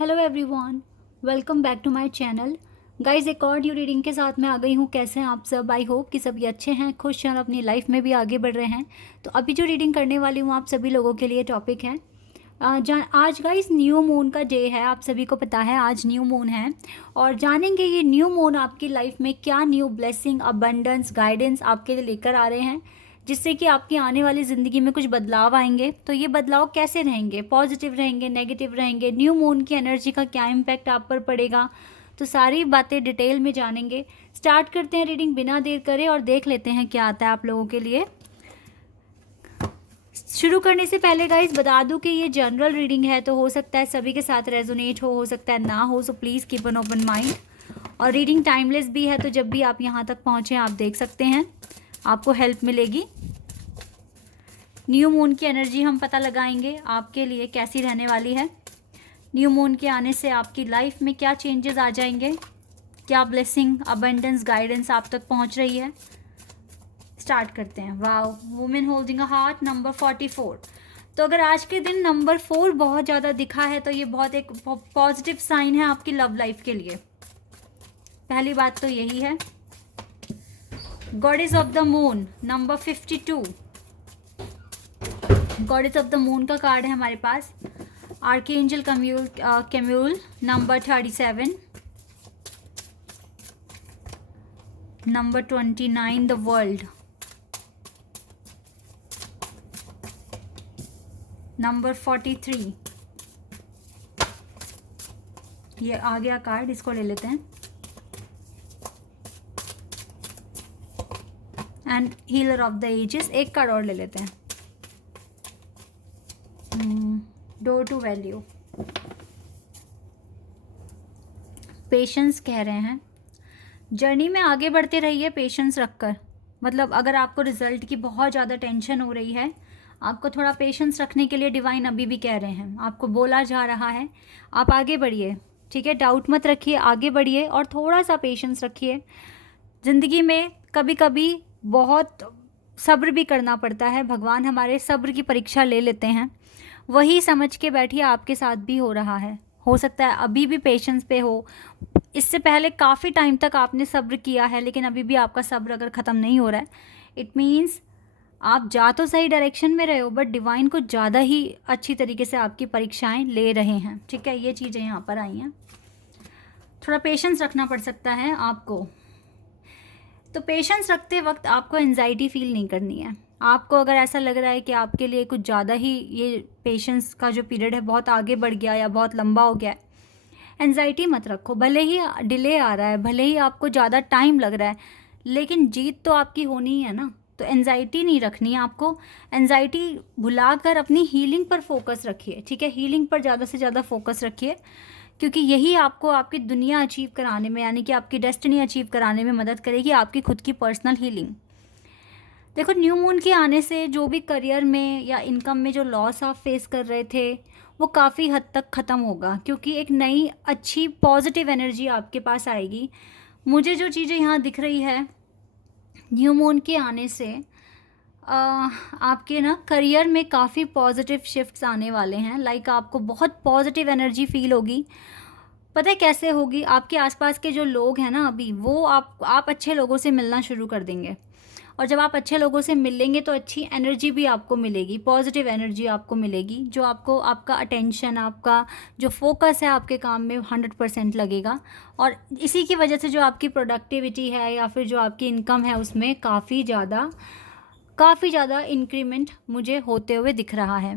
Hello everyone, welcome back to my channel. Guys, एक और new reading के साथ मैं आ गई हूँ। कैसे हैं आप सब? आई होप कि सभी अच्छे हैं, खुश हैं और अपनी लाइफ में भी आगे बढ़ रहे हैं। तो अभी जो रीडिंग करने वाली हूँ आप सभी लोगों के लिए टॉपिक है आज गाइस न्यू मून का डे है। आप सभी को पता है आज न्यू मून है और जानेंगे ये न्यू मून आपकी लाइफ में क्या न्यू ब्लेसिंग, अबंडेंस, गाइडेंस आपके लिए लेकर आ रहे हैं, जिससे कि आपकी आने वाली ज़िंदगी में कुछ बदलाव आएंगे। तो ये बदलाव कैसे रहेंगे? पॉजिटिव रहेंगे, नेगेटिव रहेंगे? न्यू मून की एनर्जी का क्या इम्पैक्ट आप पर पड़ेगा? तो सारी बातें डिटेल में जानेंगे। स्टार्ट करते हैं रीडिंग बिना देर करे और देख लेते हैं क्या आता है आप लोगों के लिए। शुरू करने से पहले गाइस बता दूं कि ये जनरल रीडिंग है, तो हो सकता है सभी के साथ रेजोनेट हो सकता है ना हो, so please keep an open mind. और रीडिंग टाइमलेस भी है, तो जब भी आप यहाँ तक पहुँचे आप देख सकते हैं, आपको हेल्प मिलेगी। न्यू मून की एनर्जी हम पता लगाएंगे आपके लिए कैसी रहने वाली है। न्यू मून के आने से आपकी लाइफ में क्या चेंजेस आ जाएंगे, क्या ब्लेसिंग, अबंडेंस, गाइडेंस आप तक पहुँच रही है। स्टार्ट करते हैं। Wow, women holding a heart, number 44। तो अगर आज के दिन नंबर 4 बहुत ज़्यादा दिखा है तो ये बहुत एक पॉजिटिव साइन है आपकी लव लाइफ के लिए। पहली बात तो यही है। Goddess of the moon, number 52। Goddess of the moon का कार्ड है हमारे पास। Archangel Camael, number 37। Number 29, the world. Number 43। ये आ गया कार्ड, इसको ले लेते हैं। And healer of the ages, एक कार्ड और ले लेते हैं। Door to value. पेशेंस कह रहे हैं। जर्नी में आगे बढ़ते रहिए पेशेंस रखकर। मतलब अगर आपको रिजल्ट की बहुत ज़्यादा टेंशन हो रही है, आपको थोड़ा पेशेंस रखने के लिए डिवाइन अभी भी कह रहे हैं, आपको बोला जा रहा है आप आगे बढ़िए। ठीक है, डाउट मत रखिए, आगे बढ़िए और थोड़ा सा पेशेंस रखिए। ज़िंदगी में कभी कभी बहुत सब्र भी करना पड़ता है। भगवान हमारे सब्र की परीक्षा ले लेते हैं। वही समझ के बैठिए, आपके साथ भी हो रहा है। हो सकता है अभी भी पेशेंस पे हो, इससे पहले काफ़ी टाइम तक आपने सब्र किया है, लेकिन अभी भी आपका सब्र अगर ख़त्म नहीं हो रहा है, इट मीन्स आप जा तो सही डायरेक्शन में रहे हो, बट डिवाइन कुछ ज़्यादा ही अच्छी तरीके से आपकी परीक्षाएं ले रहे हैं। ठीक है, ये चीज़ें यहाँ पर आई हैं। थोड़ा पेशेंस रखना पड़ सकता है आपको। तो पेशेंस रखते वक्त आपको एंजाइटी फील नहीं करनी है। आपको अगर ऐसा लग रहा है कि आपके लिए कुछ ज़्यादा ही ये पेशेंस का जो पीरियड है बहुत आगे बढ़ गया या बहुत लंबा हो गया है, एंजाइटी मत रखो। भले ही डिले आ रहा है, भले ही आपको ज़्यादा टाइम लग रहा है, लेकिन जीत तो आपकी होनी ही है ना। तो एंजाइटी नहीं रखनी है आपको। एंजाइटी भुलाकर अपनी हीलिंग पर फोकस रखिए। ठीक है, हीलिंग पर ज़्यादा से ज़्यादा फोकस रखिए, क्योंकि यही आपको आपकी दुनिया अचीव कराने में, यानी कि आपकी डेस्टिनी अचीव कराने में मदद करेगी, आपकी खुद की पर्सनल हीलिंग। देखो, न्यू मून के आने से जो भी करियर में या इनकम में जो लॉस आप फेस कर रहे थे वो काफ़ी हद तक ख़त्म होगा, क्योंकि एक नई अच्छी पॉजिटिव एनर्जी आपके पास आएगी। मुझे जो चीज़ें यहाँ दिख रही है न्यू मून के आने से, आपके ना करियर में काफ़ी पॉजिटिव शिफ्ट्स आने वाले हैं। लाइक आपको बहुत पॉजिटिव एनर्जी फील होगी। पता है कैसे होगी? आपके आसपास के जो लोग हैं ना, अभी वो आप अच्छे लोगों से मिलना शुरू कर देंगे, और जब आप अच्छे लोगों से मिलेंगे तो अच्छी एनर्जी भी आपको मिलेगी, पॉजिटिव एनर्जी आपको मिलेगी, जो आपको आपका अटेंशन, आपका जो फोकस है आपके काम में 100% लगेगा। और इसी की वजह से जो आपकी प्रोडक्टिविटी है या फिर जो आपकी इनकम है उसमें काफ़ी ज़्यादा इंक्रीमेंट मुझे होते हुए दिख रहा है।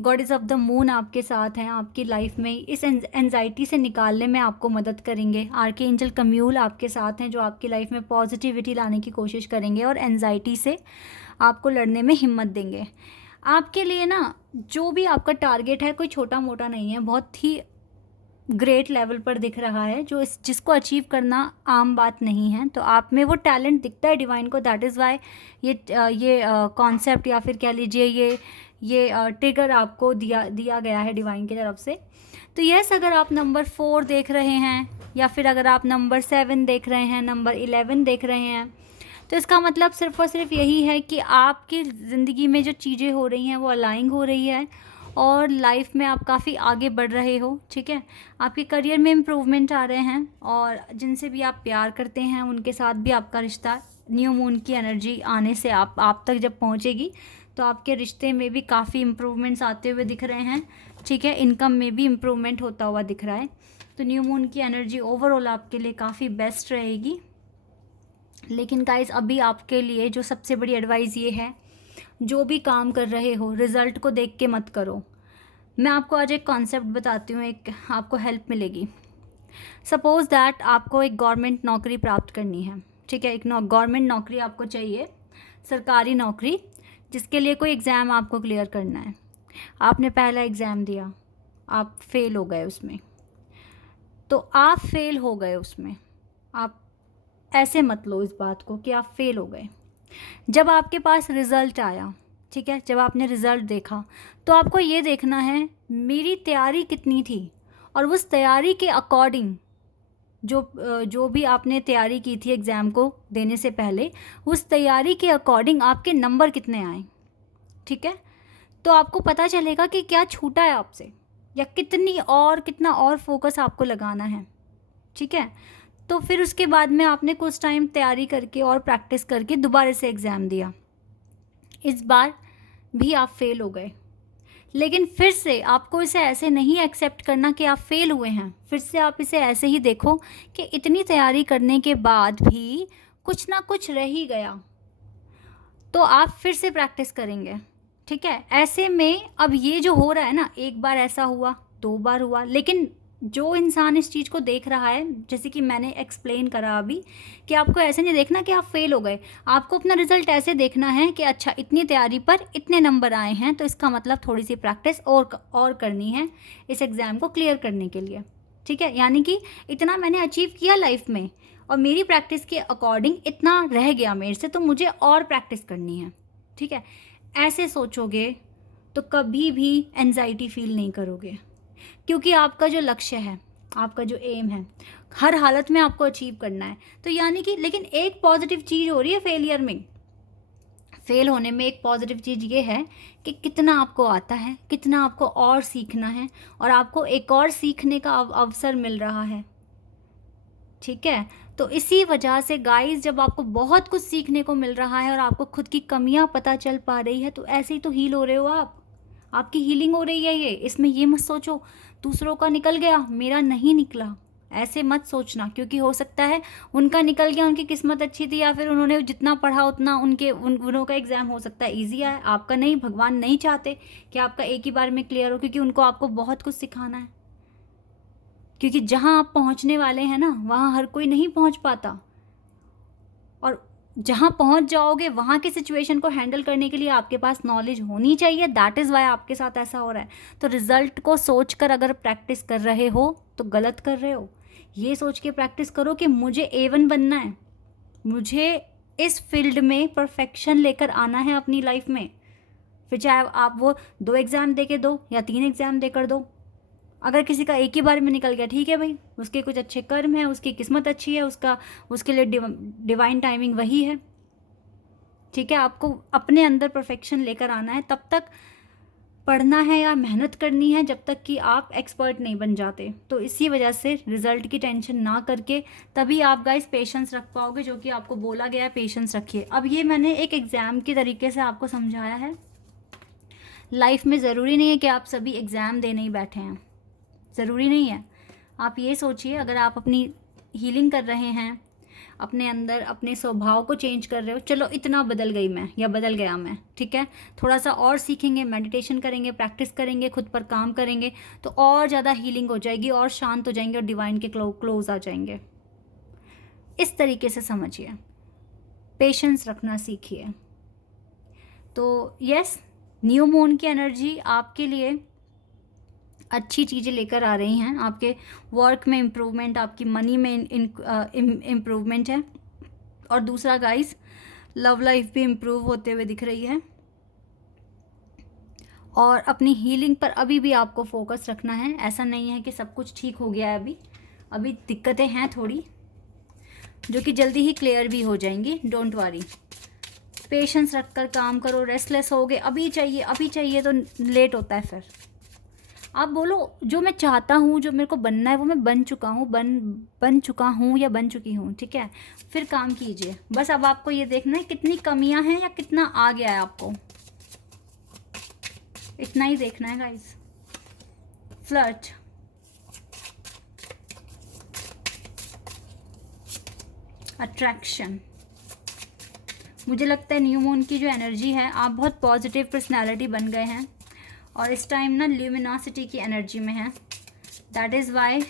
गॉडेस ऑफ द मून आपके साथ हैं, आपकी लाइफ में इस एंजाइटी से निकालने में आपको मदद करेंगे। आर्कएंजल कैम्यूल आपके साथ हैं, जो आपकी लाइफ में पॉजिटिविटी लाने की कोशिश करेंगे और एंजाइटी से आपको लड़ने में हिम्मत देंगे। आपके लिए ना जो भी आपका टारगेट है कोई छोटा मोटा नहीं है, बहुत ही ग्रेट लेवल पर दिख रहा है, जिसको अचीव करना आम बात नहीं है। तो आप में वो टैलेंट दिखता है डिवाइन को। दैट इज़ वाई ये कॉन्सेप्ट या फिर कह लीजिए ये ट्रिगर आपको दिया गया है डिवाइन की तरफ से। तो यस, अगर आप नंबर 4 देख रहे हैं या फिर अगर आप नंबर 7 देख रहे हैं, नंबर 11 देख रहे हैं, तो इसका मतलब सिर्फ और सिर्फ यही है कि आपकी ज़िंदगी में जो चीज़ें हो रही हैं वो अलाइंग हो रही है और लाइफ में आप काफ़ी आगे बढ़ रहे हो, ठीक है। आपके करियर में इम्प्रूवमेंट आ रहे हैं और जिनसे भी आप प्यार करते हैं उनके साथ भी आपका रिश्ता न्यू मून की एनर्जी आने से आप तक जब पहुंचेगी तो आपके रिश्ते में भी काफ़ी इम्प्रूवमेंट्स आते हुए दिख रहे हैं, ठीक है। इनकम में भी इम्प्रूवमेंट होता हुआ दिख रहा है। तो न्यू मून की एनर्जी ओवरऑल आपके लिए काफ़ी बेस्ट रहेगी। लेकिन गाइस अभी आपके लिए जो सबसे बड़ी एडवाइस ये है, जो भी काम कर रहे हो रिज़ल्ट को देख के मत करो। मैं आपको आज एक कॉन्सेप्ट बताती हूँ, एक आपको हेल्प मिलेगी। सपोज़ दैट आपको एक गवर्नमेंट नौकरी प्राप्त करनी है, ठीक है। एक गवर्नमेंट नौकरी आपको चाहिए, सरकारी नौकरी, जिसके लिए कोई एग्ज़ाम आपको क्लियर करना है। आपने पहला एग्ज़ाम दिया, आप फेल हो गए उसमें। तो आप फेल हो गए उसमें, आप ऐसे मत लो इस बात को कि आप फेल हो गए। जब आपके पास रिज़ल्ट आया, ठीक है, जब आपने रिज़ल्ट देखा तो आपको ये देखना है मेरी तैयारी कितनी थी, और उस तैयारी के अकॉर्डिंग जो भी आपने तैयारी की थी एग्ज़ाम को देने से पहले, उस तैयारी के अकॉर्डिंग आपके नंबर कितने आए, ठीक है। तो आपको पता चलेगा कि क्या छूटा है आपसे, या कितना और फोकस आपको लगाना है, ठीक है। तो फिर उसके बाद में आपने कुछ टाइम तैयारी करके और प्रैक्टिस करके दोबारा से एग्ज़ाम दिया। इस बार भी आप फेल हो गए, लेकिन फिर से आपको इसे ऐसे नहीं एक्सेप्ट करना कि आप फेल हुए हैं। फिर से आप इसे ऐसे ही देखो कि इतनी तैयारी करने के बाद भी कुछ ना कुछ रह ही गया, तो आप फिर से प्रैक्टिस करेंगे, ठीक है। ऐसे में अब ये जो हो रहा है ना, एक बार ऐसा हुआ, 2 बार हुआ, लेकिन जो इंसान इस चीज़ को देख रहा है, जैसे कि मैंने एक्सप्लेन करा अभी, कि आपको ऐसे नहीं देखना कि आप फेल हो गए। आपको अपना रिज़ल्ट ऐसे देखना है कि अच्छा इतनी तैयारी पर इतने नंबर आए हैं, तो इसका मतलब थोड़ी सी प्रैक्टिस और करनी है इस एग्ज़ाम को क्लियर करने के लिए, ठीक है। यानी कि इतना मैंने अचीव किया लाइफ में और मेरी प्रैक्टिस के अकॉर्डिंग इतना रह गया मेरे से, तो मुझे और प्रैक्टिस करनी है, ठीक है। ऐसे सोचोगे तो कभी भी एंजाइटी फील नहीं करोगे, क्योंकि आपका जो लक्ष्य है, आपका जो एम है, हर हालत में आपको अचीव करना है। तो यानी कि लेकिन एक पॉजिटिव चीज़ हो रही है फेलियर में, फेल होने में एक पॉजिटिव चीज़ ये है कि कितना आपको आता है, कितना आपको और सीखना है, और आपको एक और सीखने का अवसर मिल रहा है, ठीक है। तो इसी वजह से गाइस, जब आपको बहुत कुछ सीखने को मिल रहा है और आपको खुद की कमियां पता चल पा रही है, तो ऐसे ही तो हील हो रहे हो आप, आपकी हीलिंग हो रही है। ये इसमें ये मत सोचो दूसरों का निकल गया मेरा नहीं निकला, ऐसे मत सोचना, क्योंकि हो सकता है उनका निकल गया, उनकी किस्मत अच्छी थी, या फिर उन्होंने जितना पढ़ा उतना उनका का एग्ज़ाम हो सकता है ईजी आया, आपका नहीं। भगवान नहीं चाहते कि आपका एक ही बार में क्लियर हो, क्योंकि उनको आपको बहुत कुछ सिखाना है। क्योंकि जहाँ आप पहुँचने वाले हैं ना, वहाँ हर कोई नहीं पहुँच पाता, और जहाँ पहुँच जाओगे वहाँ की सिचुएशन को हैंडल करने के लिए आपके पास नॉलेज होनी चाहिए। दैट इज़ वाई आपके साथ ऐसा हो रहा है। तो रिज़ल्ट को सोचकर अगर प्रैक्टिस कर रहे हो तो गलत कर रहे हो। ये सोच के प्रैक्टिस करो कि मुझे A1 बनना है, मुझे इस फील्ड में परफेक्शन लेकर आना है अपनी लाइफ में। फिर चाहे आप वो 2 एग्ज़ाम दे के दो या 3 एग्ज़ाम देकर दो। अगर किसी का एक ही बार में निकल गया, ठीक है भाई, उसके कुछ अच्छे कर्म हैं, उसकी किस्मत अच्छी है, उसके लिए डिवाइन टाइमिंग वही है, ठीक है। आपको अपने अंदर परफेक्शन लेकर आना है, तब तक पढ़ना है या मेहनत करनी है, जब तक कि आप एक्सपर्ट नहीं बन जाते। तो इसी वजह से रिज़ल्ट की टेंशन ना करके तभी आप गाइस पेशेंस रख पाओगे, जो कि आपको बोला गया है पेशेंस रखिए। अब ये मैंने एक एग्ज़ाम के तरीके से आपको समझाया है। लाइफ में ज़रूरी नहीं है कि आप सभी एग्ज़ाम देने ही बैठे हैं, ज़रूरी नहीं है। आप ये सोचिए, अगर आप अपनी हीलिंग कर रहे हैं, अपने अंदर अपने स्वभाव को चेंज कर रहे हो, चलो इतना बदल गई मैं या बदल गया मैं, ठीक है, थोड़ा सा और सीखेंगे, मेडिटेशन करेंगे, प्रैक्टिस करेंगे, खुद पर काम करेंगे, तो और ज़्यादा हीलिंग हो जाएगी, और शांत हो जाएंगे, और डिवाइन के क्लोज आ जाएंगे। इस तरीके से समझिए, पेशेंस रखना सीखिए। तो यस, न्यू मून की एनर्जी आपके लिए अच्छी चीज़ें लेकर आ रही हैं। आपके वर्क में इम्प्रूवमेंट, आपकी मनी में इम्प्रूवमेंट है, और दूसरा गाइस, लव लाइफ भी इम्प्रूव होते हुए दिख रही है। और अपनी हीलिंग पर अभी भी आपको फोकस रखना है। ऐसा नहीं है कि सब कुछ ठीक हो गया है, अभी दिक्कतें हैं थोड़ी, जो कि जल्दी ही क्लियर भी हो जाएंगी, डोंट वरी। पेशेंस रख कर काम करो। रेस्टलेस हो गए, अभी चाहिए तो लेट होता है। फिर आप बोलो जो मैं चाहता हूँ, जो मेरे को बनना है वो मैं बन चुका हूँ, बन चुका हूँ या बन चुकी हूँ, ठीक है। फिर काम कीजिए। बस अब आपको ये देखना है कितनी कमियां हैं या कितना आ गया है आपको, इतना ही देखना है गाइस। फ्लर्ट, अट्रैक्शन, मुझे लगता है न्यू मून की जो एनर्जी है, आप बहुत पॉजिटिव पर्सनालिटी बन गए हैं और इस टाइम ना ल्यूमिनोसिटी की एनर्जी में है। That is why,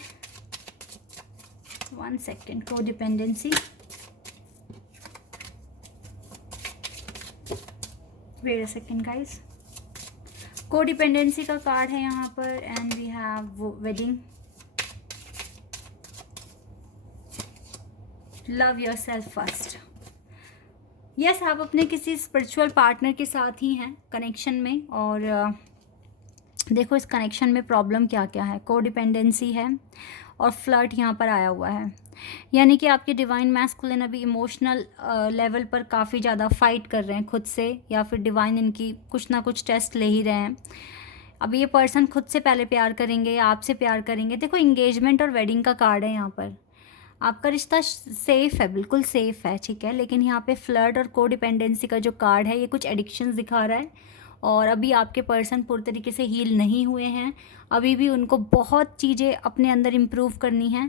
1 second, codependency, wait a second guys. Codependency का कार्ड है यहाँ पर and we have wedding, love yourself first. Yes, आप अपने किसी स्पिरिचुअल पार्टनर के साथ ही हैं कनेक्शन में और देखो इस कनेक्शन में प्रॉब्लम क्या क्या है। को डिपेंडेंसी है और फ्लर्ट यहाँ पर आया हुआ है, यानी कि आपके डिवाइन मैस्कुलिन अभी इमोशनल लेवल पर काफ़ी ज़्यादा फाइट कर रहे हैं खुद से, या फिर डिवाइन इनकी कुछ ना कुछ टेस्ट ले ही रहे हैं। अभी ये पर्सन खुद से पहले प्यार करेंगे या आपसे प्यार करेंगे। देखो इंगेजमेंट और वेडिंग का कार्ड है यहाँ पर। आपका रिश्ता सेफ़ है, बिल्कुल सेफ़ है, ठीक है। लेकिन यहाँ पे फ्लर्ट और को डिपेंडेंसी का जो कार्ड है ये कुछ एडिक्शंस दिखा रहा है और अभी आपके पर्सन पूरी तरीके से हील नहीं हुए हैं। अभी भी उनको बहुत चीज़ें अपने अंदर इम्प्रूव करनी हैं,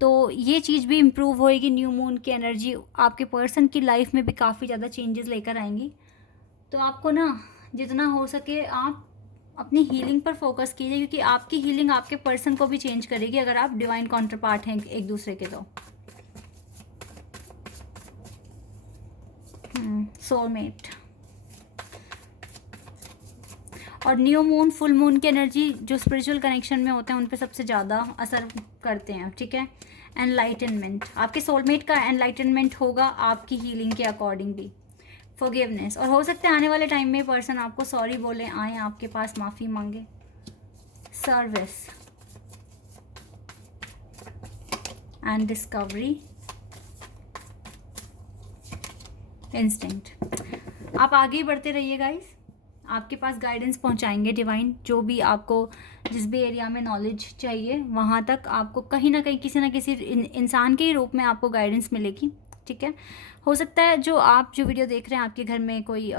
तो ये चीज़ भी इम्प्रूव होएगी। न्यू मून की एनर्जी आपके पर्सन की लाइफ में भी काफ़ी ज़्यादा चेंजेस लेकर आएंगी। तो आपको ना जितना हो सके आप अपनी हीलिंग पर फोकस कीजिए, क्योंकि आपकी हीलिंग आपके पर्सन को भी चेंज करेगी अगर आप डिवाइन काउंटर पार्ट हैं एक दूसरे के। तो सोलमेट और न्यू मून, फुल मून की एनर्जी जो स्पिरिचुअल कनेक्शन में होते हैं उन पे सबसे ज़्यादा असर करते हैं, ठीक है। एनलाइटनमेंट, आपके सोलमेट का एनलाइटनमेंट होगा आपकी हीलिंग के अकॉर्डिंग भी। फॉरगिवनेस, और हो सकता है आने वाले टाइम में पर्सन आपको सॉरी बोले, आए आपके पास माफ़ी मांगे। Service and discovery, instinct. आप आगे ही बढ़ते रहिए गाइस, आपके पास गाइडेंस पहुंचाएंगे डिवाइन। जो भी आपको जिस भी एरिया में नॉलेज चाहिए वहाँ तक आपको कहीं ना कहीं किसी ना किसी इंसान के ही रूप में आपको गाइडेंस मिलेगी, ठीक है। हो सकता है जो आप जो वीडियो देख रहे हैं आपके घर में कोई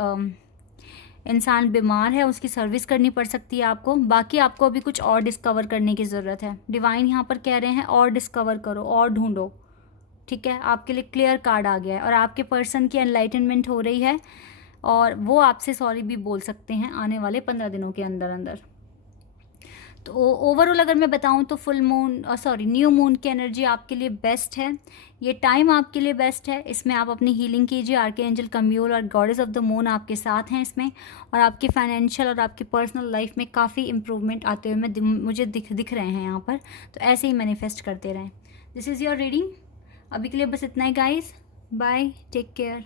इंसान बीमार है, उसकी सर्विस करनी पड़ सकती है आपको। बाकी आपको अभी कुछ और डिस्कवर करने की ज़रूरत है। डिवाइन यहाँ पर कह रहे हैं और डिस्कवर करो और ढूंढो, ठीक है। आपके लिए क्लियर कार्ड आ गया है और आपके पर्सन की एनलाइटनमेंट हो रही है और वो आपसे सॉरी भी बोल सकते हैं आने वाले 15 दिनों के अंदर अंदर। तो ओवरऑल अगर मैं बताऊं तो फुल मून न्यू मून की एनर्जी आपके लिए बेस्ट है। ये टाइम आपके लिए बेस्ट है, इसमें आप अपनी हीलिंग कीजिए। आर्कएंजल कम्यूल और गॉडेस ऑफ द मून आपके साथ हैं इसमें, और आपकी फाइनेंशियल और आपकी पर्सनल लाइफ में काफ़ी इंप्रूवमेंट आते हुए मुझे दिख रहे हैं यहाँ पर। तो ऐसे ही मैनिफेस्ट करते रहें। This is your reading. अभी के लिए बस इतना ही गाइस, बाय, टेक केयर।